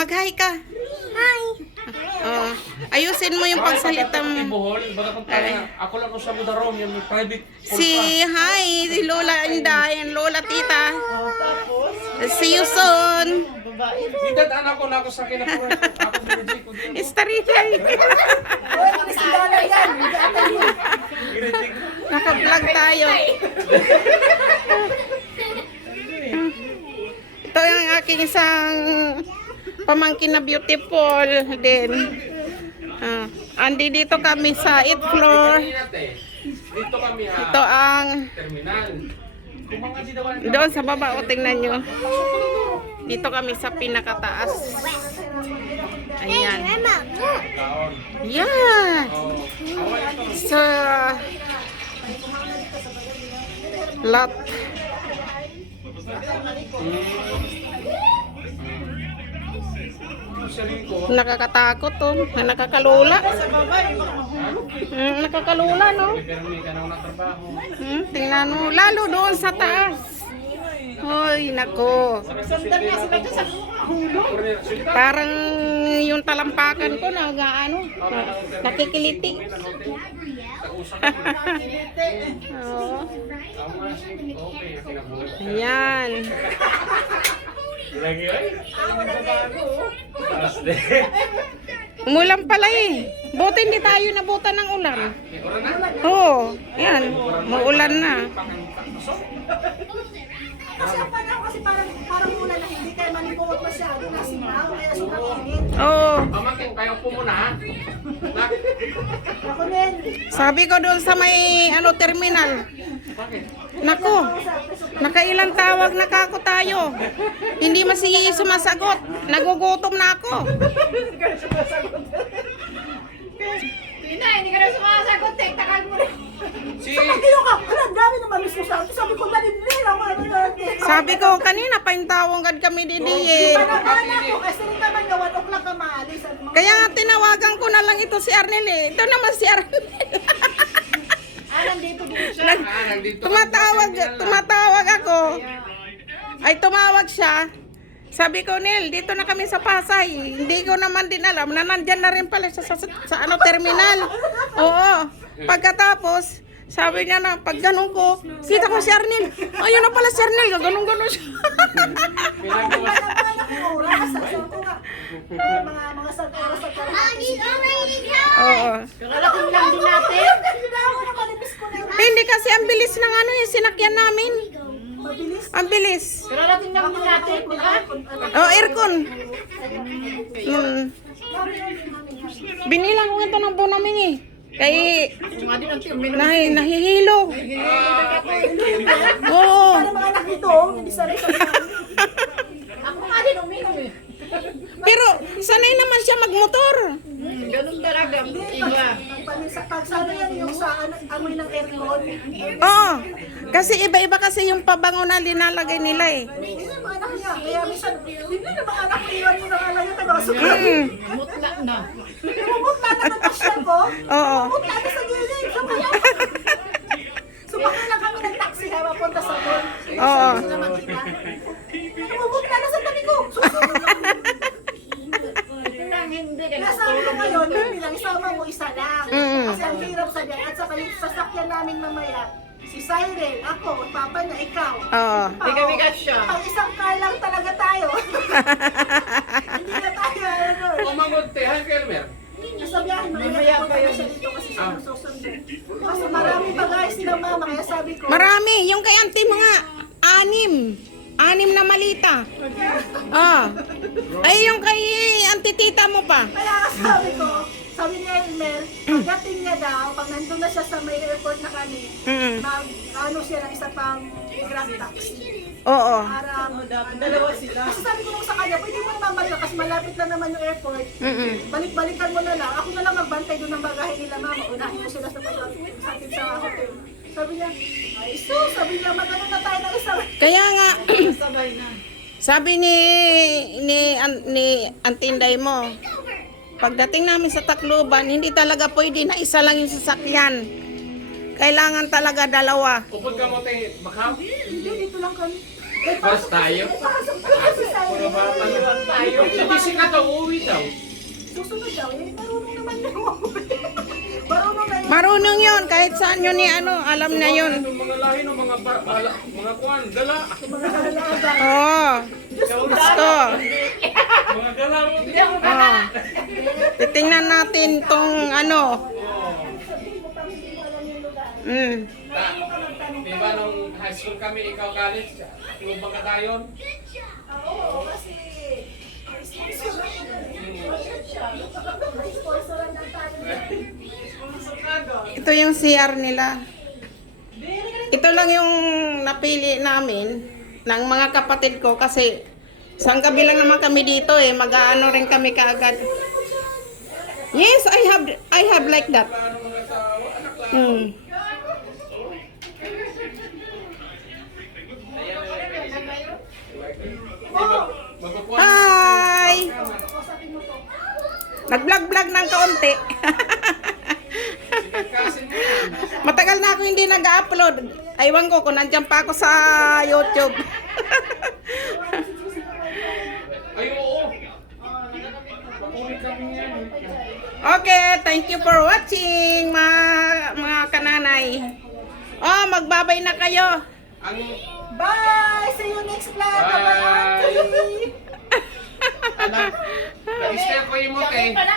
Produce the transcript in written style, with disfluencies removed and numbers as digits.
Mag-hi ka. Hi. Oh, ayusin mo yung pagsalita mo. Ako lang ko sa Budarom, yung private. Hi, si Lola Inday and Lola Tita. See you soon. Bidat anak ko na ako sa kinapuro. Ako binigay ko din. Istarilay. Naka-vlog tayo. Ito yung aking isang pamangkin na beautiful din. Andi dito kami sa 8th floor. Dito kami ha. Ito ang Terminal. doon sa baba, o tingnan nyo. Dito kami sa pinakataas. Ayan. Yan. Sa lot. Nakakatakot to. Nakakalula. Nakakalula, no? Tingnan mo. Lalo doon sa taas. Hoy, nako. Parang yung talampakan ko na ano, nakikiliti. Oo. Ayan. Umulan pala eh. Buti hindi tayo nabutan ng ulan. Oo. Yan. Maulan na. Kasi ang panahon kasi parang muna na hindi kayo manipuot masyado na sinaw, kaya sobrang init. Oo. Pamakin, kayo po muna ha. Ako din. Sabi ko doon sa may terminal. Nako. Nakailang tawag na kako tayo. Hindi sumasagot. Nagugutom na ako. Tina, hindi ka na sumasagot eh. Takal mo rin. Si Pagkiyo ka, ang dami naman mismo sa akin. Sabi ko, dalibli lang ano natin. Sabi ko kanina paintawang gad kami didi eh. Panagalan ko, kasi rin naman na 1 o'clock ka maalis. Kaya nga tinawagan ko na lang ito si Arnel eh. Ito naman si Arnel. Nandito din siya. Tumatawag ako. Ay tumawag siya. Sabi ko, Nel, dito na kami sa Pasay. Hindi ko naman din alam na nandyan na rin pala siya sa terminal. Oo. Pagkatapos, sabi niya na, pag ganun ko, kita ko si Arnel. Ayun na pala si Arnel, ganun-ganun siya. Mga oras sa Oo. Kalaking lang din natin. Hindi kasi ang bilis ng yung sinakyan namin. Ang bilis. Kalaking lang din natin, di ba? Oh, aircon. Binilang ko ito ng buo namin eh. Kaya nahihilo. Oo. Para mga anak nito, hindi sa rin. Ako nga din uminom eh. Pero sanay naman siya magmotor. Ganun talaga. Iba. Pag sana yan yung sa amoy ng aircon. Oo. Kasi iba-iba kasi yung pabango na linalagay nila eh. Hindi na mga anak niya. Kaya minsan, hindi na mga anak ko iwan mo ng alayo tayo mga sukat. Mutla na. Mutla na ng pasyal ko. Oo. Mutla na sa gilid. Sumakay lang kami ng taxi ha, mapunta sa mall. Oo. Hindi naman kita. Mutla na sa tabi ko. Susunod lang. Kaya sabi ko ngayon, bilang isama mo, isa lang. Kasi ang hirap sa diyan. At saka yung sasakyan namin mamaya, si Cyril, ako, papa na ikaw. Oo. Hindi kami kasya. Pag isang car lang talaga tayo. Hindi na tayo, ano. Umangod te, ha, Kelmer? Nasa biyahe, mamaya kayo siya dito kasi siya nasusundo. Kasi marami pa guys sila mama, kaya sabi ko. Marami. Yung kay auntie mga 6 na malita. Ah. Ay, yung kay auntie tita mo pa. Kaya sabi ko, sabi ni Elmer, pagdating niya daw, pag nandun na siya sa may airport na kami, ano siya ng isa pang grab taxi. Oo. Para dalawa sila. Kasi sabi ko sa kanya, pwede mo naman balik kasi malapit lang naman yung airport. Balik-balikan mo na lang. Ako na lang magbantay doon ng bagahe nila mama. Unahin ko sila sa atin sa hotel. Sabi niya, ay sus, sabi niya, magano na tayo ng isang. Kaya nga, sabi ni Antinday mo, pagdating namin sa Tacloban, hindi talaga pwede na isa lang yung sasakyan. Kailangan talaga dalawa. Upod ka mo te, bakaw? Hindi, dito lang kami. First tayo. Pasok kasi Puro tayo. bata tayo. Hindi si Kato uuwi daw. Susunod daw, eh, marunong naman yung marunong na yun. Marunong yun, kahit saan yun ni ano, alam na yun. Itong mga lahi ng mga kuwan, gala. Mga halaga. Oo. Gusto. Mga gala mo. Oo. Titingnan natin tong ano. Sabihin mo pang hindi mo alam yung lugar. Mm. Marunong ka magtanong. Diba nung high school kami, ikaw college, yung bang katayon? Oo, kasi sponsoran ng tayo. Ito yung CR nila. Ito lang yung napili namin ng mga kapatid ko kasi isang gabi lang naman kami dito eh. Mag-aano rin kami kaagad. Yes, I have like that. Hmm. Magkukuha. Hi! Nag-vlog-vlog ng kaunti. Kasi mo yan. Matagal na ako hindi nag-upload. Aywan ko kung nandiyan pa ako sa YouTube. Ay, oo. Pakuwi kami yan. Okay, thank you for watching mga kananay. Oh, magbabay na kayo. Ang Bye! See you next vlog! Bye! Bye! anak, nag-stay ko yung mote.